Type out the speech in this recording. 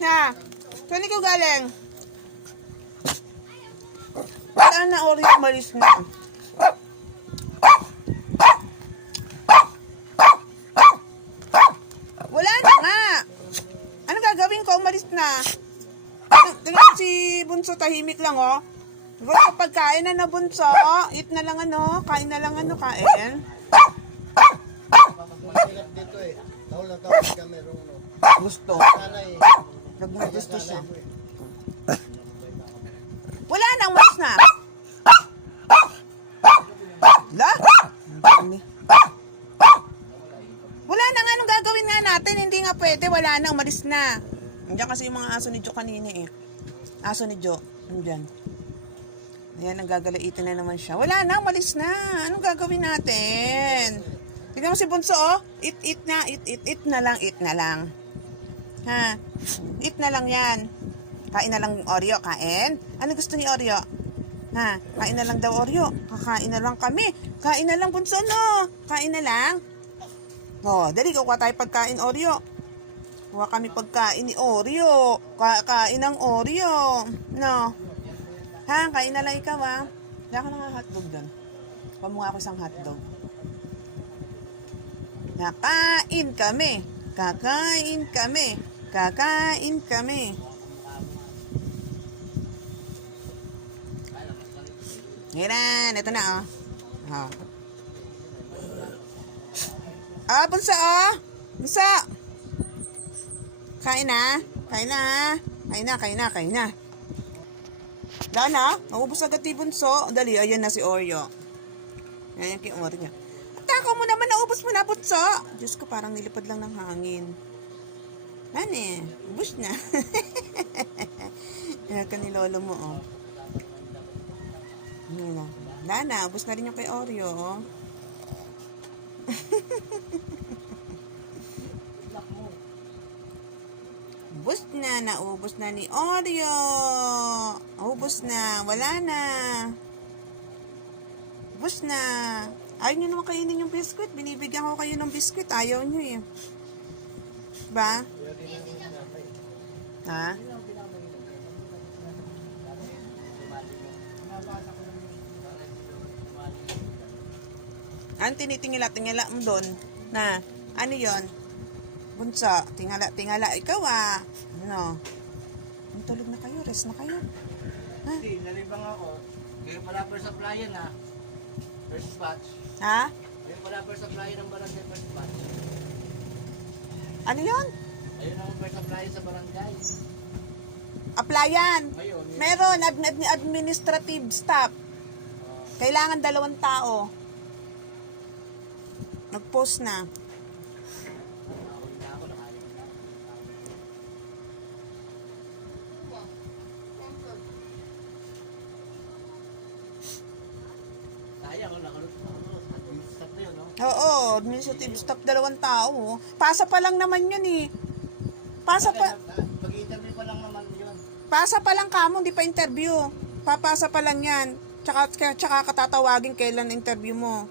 Ha? Saan ikaw galing? Wala na Oreo, malis na. Wala na nga. Ano gagawin ko? Umalis na. Tingnan si Bunso tahimik lang oh. Wala ka pagkain na na Bunso. Eat na lang ano. Kain na lang ano kain. Mahirap dito eh. Rong no. Gusto. Siya. Wala na, umalis na. La? Wala na nga, anong gagawin nga natin? Hindi nga pwede, wala na, umalis na. Nandiyan kasi yung mga aso ni Jo kanina eh. Aso ni Jo, nandiyan. Ayan, nagagalaitin na naman siya. Wala na, umalis na. Anong gagawin natin? Tignan mo si Bunso, oh. Eat, eat na, eat, eat, eat na lang, eat na lang. Ha? Eat na lang yan. Kain na lang Oreo, kain. Ano gusto ni Oreo? Ha? Kain na lang daw Oreo. Kakain na lang kami. Kain na lang bunso, no? Kain na lang. Oh, dali, kuha tayo pagkain Oreo. Kuha kami pagkain ni Oreo. Kakain ng Oreo. No? Ha? Kain na lang ikaw, ha? Wala ka nga hotdog doon. Pamunga ako isang hotdog. Kakain kami. Kakain kami. Kakain kami. Yan, ito na, oh. Oh. Ah, bunso, oh. Bunso. Kain na. Kain na. Kain na, kain na, kain na. Daan na. Naubos agad ni bunso. Dali, ayan na si Oreo. Ayan kay Oreo. Takaw mo naman, naubos mo na, bunso. Diyos ko, parang nilipad lang ng hangin. Ano eh, ubos na. Ayan ka ni lolo mo, oh. Yun na. Nana, ubos na rin yung kay Oreo. oh. Ubus na, naubos na ni Oreo. Ubus na, wala na. Ubus na. Ayaw nyo naman kainin yung biskuit. Binibigyan ko kayo ng biskuit. Ayaw nyo eh. Ba? Ha? Ano tinitingala-tingala mo doon? Na, ano yon? Bunso, tingala-tingala. Ikaw ah. Ano? Ang tulog na kayo, rest na kayo. Hindi, nalibang ako. Ngayon pala per supplier na. First batch. Ha? Ngayon pala per supplier ng barangay first batch. Ano yon? Ayun ang per supplier sa barangay. Applyan. Yun. Meron, ad- ad- administrative staff. Kailangan dalawang tao. Nag-post na. Ako na ako, nakalim na. Sayang, oh, nakalot pa ako. Administrative na yun, no? Oo, administrative staff, dalawang tao. Pasa pa lang naman yun eh. Pasa pa, Pag-interview pa lang naman yun. pasa pa lang kamo, hindi pa interview. Papasa pa lang yan. Tsaka, tsaka katatawagin kailan interview mo.